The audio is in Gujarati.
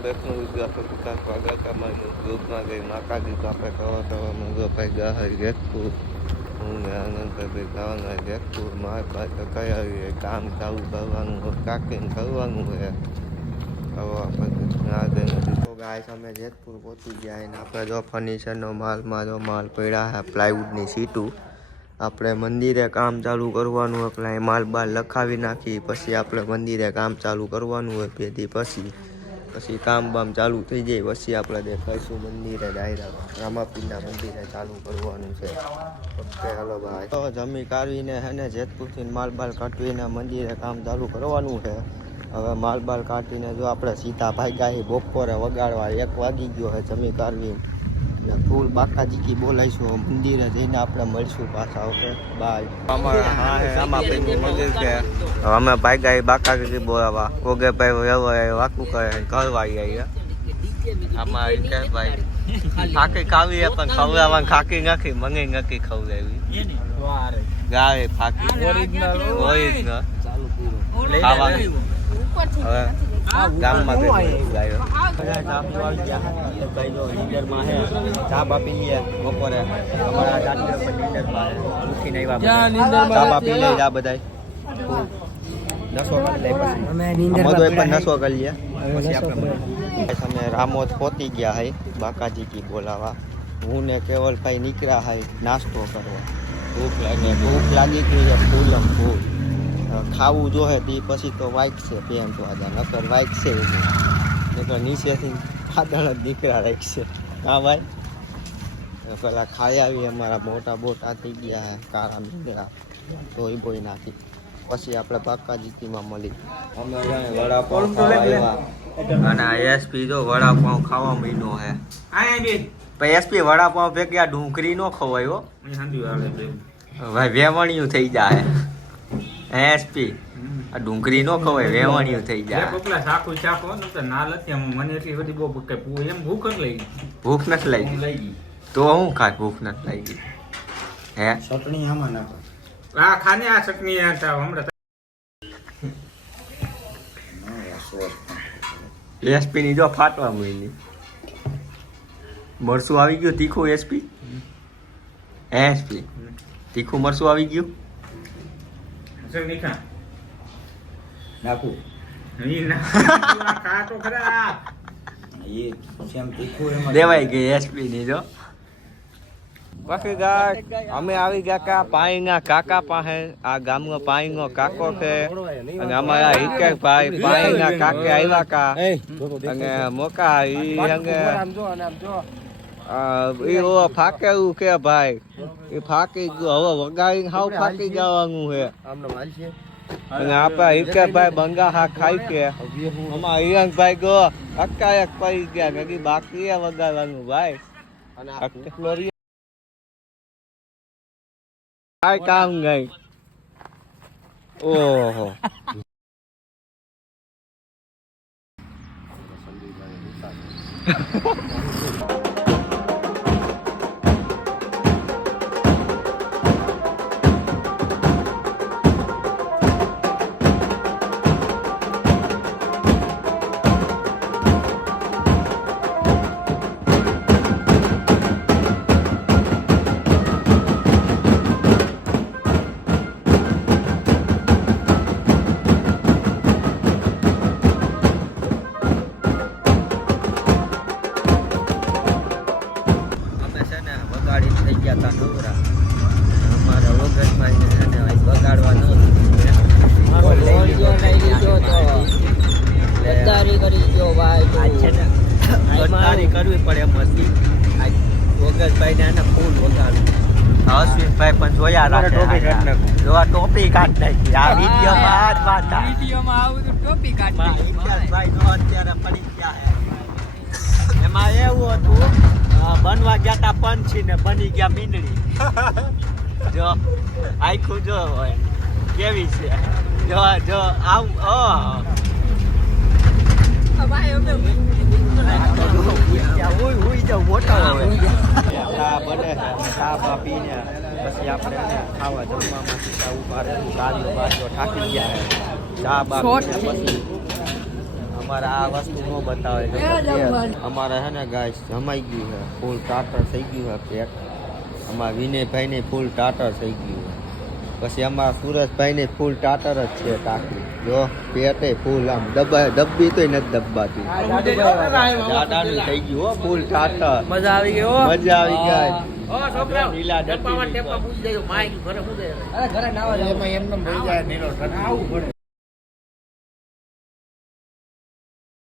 देखने ग्रुप में गई माका जी तो आप मुझे भाई गए जेतपुर હું આનંદભાઈ ગાવાના જેતપુર મારા પાસે કયા કામ ચાલુ કરવાનું કાકીને કરવાનું છે હવે આપણે તો ગાય અમે જેતપુર પહોંચી ગયા અને આપણે જો ફર્નિચરનો માલમાં જો માલ પડ્યા છે પ્લાયવુડની સીટું આપણે મંદિરે કામ ચાલુ કરવાનું હોય એટલે માલ બાલ લખાવી નાખી પછી આપણે મંદિરે કામ ચાલુ કરવાનું હોય પેથી પછી કામ બામ ચાલુ થઈ જાય પછી આપણે દેખાઈશું મંદિરે ડાયરા રામાપીરના મંદિરે ચાલુ કરવાનું છે ઓકે હાલો ભાઈ તો જમી કાઢવીને હે ને જેતપુરથી માલ બાલ કાઢવીને મંદિરે કામ ચાલુ કરવાનું છે હવે માલ બાલ કાઢીને જો આપણે સીધા ભાગ્યા બપોરે વગાડવા 1 વાગી ગયો છે જમી કાઢવીને ફૂલ બાકાજી કી બોલાઈશું મંદિરે જઈને આપણે મળશું પાછા ઓકે બાય અમારા હા હે રામાપીરનું મંદિર છે અમે ભાગ્યા બાકાજી બોલાવા ઓગે ભાઈ વાકું કરે કરવા આવી આમાં કે ભાઈ ખાકી ખાવી પણ ખવડાવવાનું ખાકી નથી મંગી નથી ખવડાવી ગાય ફાકી ઓરિજિનલ ચાલુ પૂરો ખાવાનું હવે ગામમાં ગાયો ભાઈ જો નીંદરમાં હે ચા બાપી લઈએ બપોરે અમારા દાદી પર નીંદરમાં ઉઠીને આવ્યા ચા બાપી લઈ જા બધાય નસો કરી લઈ પછી અમે નીંદર પણ નસો કરી લઈએ પછી આપણે અમે રામોદ પહોંચી ગયા હે બાકાજી કી બોલાવા હું ને કેવલભાઈ નીકળ્યા હે નાસ્તો કરવા ભૂખ લાગી ગઈ છે ફૂલમ ફૂલ ખાવું જો હે તે પછી તો વાઇક છે પેન તો આજા નકર વાઇક છે નકર નીચેથી ફાદળ જ નીકળ્યા રાખશે હા ભાઈ પેલા ખાઈ આવી અમારા મોટા બોટા થઈ ગયા હે કાળા મીંદડા ધોઈ બોઈ નાખી પછી આપણે બાકાજીમાં મળી અમે વડાપાઉં ખાવા આવ્યા અને એસપી જો વડાપાઉં ખાવા મીનો હે પછી એસપી વડાપાઉં ભેગા ડુંગળી નો ખવાયો ભાઈ વેવણિયું થઈ જાય એસપી આ ડુંગળી નો ખવાય વેવણિયું થઈ જાય કોકલા શાકુ શાકો નતો ના લતી મને એટલી બધી બહુ કે એમ ભૂખ જ લઈ ભૂખ નથી લાગી તો હું ખાય ભૂખ નથી લાગી હે ચટણી આમાં નાખો આ ખાને આ ચટણી આતા હમણાં એસપી ની જો ફાટવા મળી મરસું આવી ગયું તીખું એસપી તીખું મરસું આવી ગયું દેવાઈ ગઈ એસપી ની જો બાકી ગાય અમે આવી ગયા કા પાઈના કાકા પાસે આ ગામનો પાઈનો કાકો છે અને અમારા હિકેશ ભાઈ પાઈના કાકે આવ્યા કા અને મોકા ઈ અંગે ઈ ફાકે એવું કે ભાઈ એ ફાકી ગયો હવે વગાડીને હાવ ફાકી જવાનું છે અને આપણા હિકેશભાઈ બંગા હા ખાઈ કે આમાં હિરણભાઈ ગયો અકાયક પડી ગયા કે બાકી વગાડવાનું ભાઈ અને काय काम गई ओहो કરવી પડે એમ હતી વગતભાઈ ને ફૂલ વગાડ્યું અશ્વિનભાઈ પણ જોયા રાખે જો આ ટોપી કાઢ નાખી આ વિડીયોમાં આવું તો ટોપી કાઢ નાખી ભાઈ જો અત્યારે પડી ગયા હે એમાં એવું હતું બનવા ગયા તા પંછી ને બની ગયા મીંડળી જો આખું જો હોય કેવી છે જો જો આવું પીને પછી આપણે ખાવા જમવામાં ઉભા રહેવું ગાડીઓ બાજુ થાકી ગયા ચા બા પછી અમારે આ વસ્તુ નો બતાવે છે અમારે છે ને ગાય જમાઈ ગયું છે ફૂલ ટાટર થઈ ગયું છે પેટ અમારા વિનયભાઈ ને ફૂલ ટાટર થઈ ગયું છે પછી અમારા સુરજભાઈ ને ફૂલ ટાટર જ છે ટાંકી જો પેટે ફૂલ આમ દબ્બી તોય નથી દબાતી દાદાનું થઈ ગયું હો ફૂલ ટાટર મજા આવી ગઈ હો મજા આવી ગઈ ઓ છોકરા નીલા ટેપા પૂછી દેજો માઈક ઘરે પૂછે અરે ઘરે નાવા એમાં એમને ભઈ જાય નીલો આવું પડે